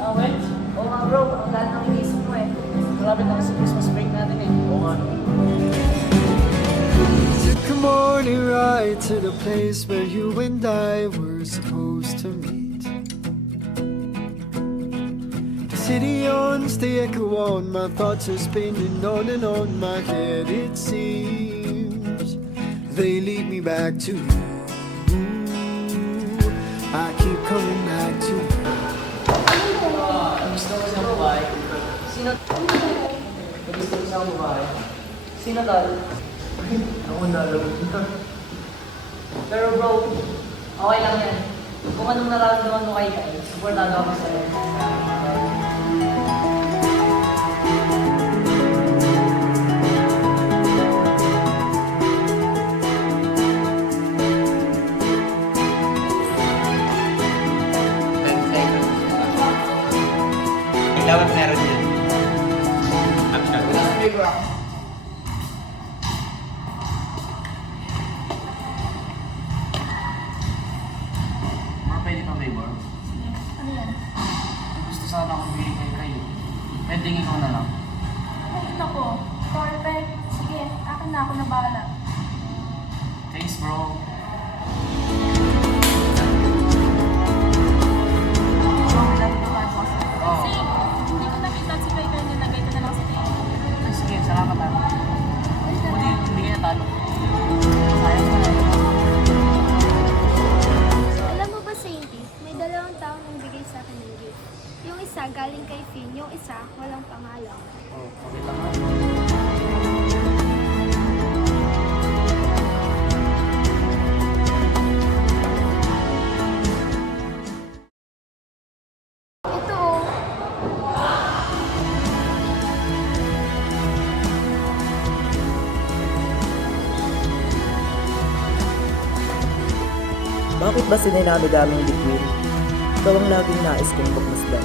Okay? Oo nga bro, ang lahat ng inisip mo eh. Malapit na kasi Christmas break natin eh. Oo nga. Took a morning ride to the place where you and I were supposed to meet. The city owns the echo on, my thoughts are spinning on and on my head. It seems they lead me back to you. I keep coming back to you. Gusto ko sa babae. Sino? Gusto ko sa babae. Sino talo? Ako nalo. Pero bro, okay lang yan. Kung anong nararamdaman mo kay Kai, supportado ako sa'yo. Dapat meron yun. Favor ako. Mga pwede pang favor? Ano yan? Gusto sana akong bigay kay Kai. Pwedeng ikaw na lang. Ay, naku. Perfect. Sige, akin na ako na bahala. Thanks bro. Kasi, hindi ko nakita si Kai Kai, nilagay ko na lang sa table. Ay, sige, salamat ah. Buti, hindi kaya talo. Sayang mo na. Alam mo ba, Sainty, may dalawang taong nagbigay sa akin ng gift. Yung isa galing kay Finn, yung isa walang pangalan. Oh, okay lang ah. Ito oh. Bakit ba sinanami-daming bituin? Ikaw ang laging nais kong pagmasdan.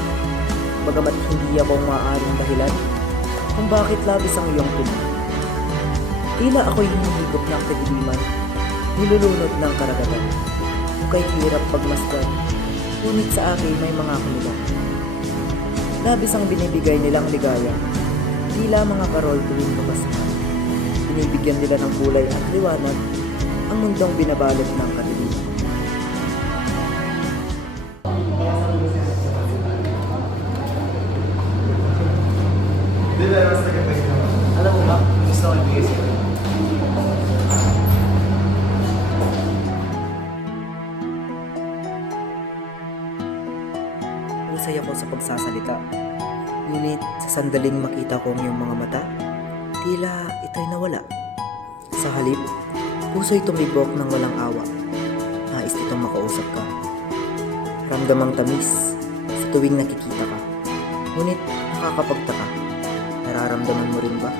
Bagamat hindi ako ang maaaring dahilan kung bakit labis ang iyong tunog. Tila ako'y hinihigop ng kadiliman, nilulunod ng karagatan. Kay hirap pagmasdan, ngunit sa akin may mga kanilang. Labis ang binibigay nilang ligaya, tila mga karol tuwing papasko. Binibigyan nila ng kulay at liwanag ang mundong binabalot ng kadiliman. Alam mo ba, gusto ko ibigay sa'yo. Masaya ko sa pagsasalita. Ngunit sa sandaling makita ko ang iyong mga mata, tila ito'y nawala. Sa halip, puso'y tumibok ng walang awa. Nais itong makausap ka. Ramdamang tamis sa tuwing nakikita ka. Ngunit nakakapagtaka. Nararamdaman mo rin ba